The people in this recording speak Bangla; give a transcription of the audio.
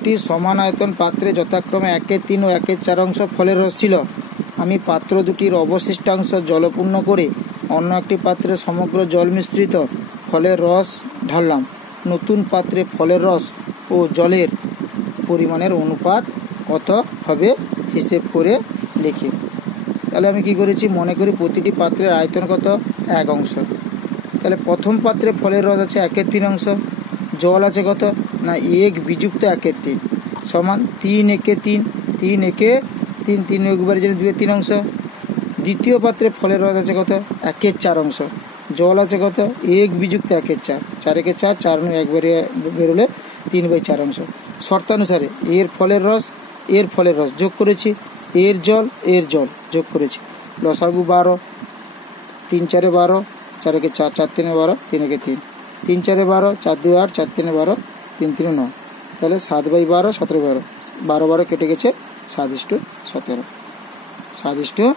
দুটি সমান আয়তন পাত্রে যথাক্রমে 1/3 ও 1/4 অংশ ফলের রস ছিল। আমি পাত্র দুটির অবশিষ্টাংশ জলপূর্ণ করে অন্য একটি পাত্রে সমগ্র জল মিশ্রিত ফলের রস ঢাললাম। নতুন পাত্রে ফলের রস ও জলের পরিমাণের অনুপাত কত হবে হিসেব করে লিখি। তাহলে আমি কি করেছি, মনে করি প্রতিটি পাত্রের আয়তন কত, 1 অংশ। তাহলে প্রথম পাত্রে ফলের রস আছে 1/3 অংশ, জল আছে কত না 1 বিযুক্ত 1/3 সমান 3 একে 3, 3 একে 3, 3 একবারে যেন 2/3 অংশ। দ্বিতীয় পাত্রে ফলের রস আছে কত 1/4 অংশ, জল আছে কত 1 বিযুক্ত 1/4, 4 একে 4, 4 একবারে বেরোলে 3/4 অংশ। শর্তানুসারে এর ফলের রস যোগ করেছি, এর জল যোগ করেছি। লসাগু 12, 3 4 12, 4 একে 4, 4 3 12, 3 একে 3, 3 4 12, 4 2 8, 4 3 12, 3 3 9। তাহলে 7/12, 17 12, 12 12 কেটে গেছে, 7:17, 7:17।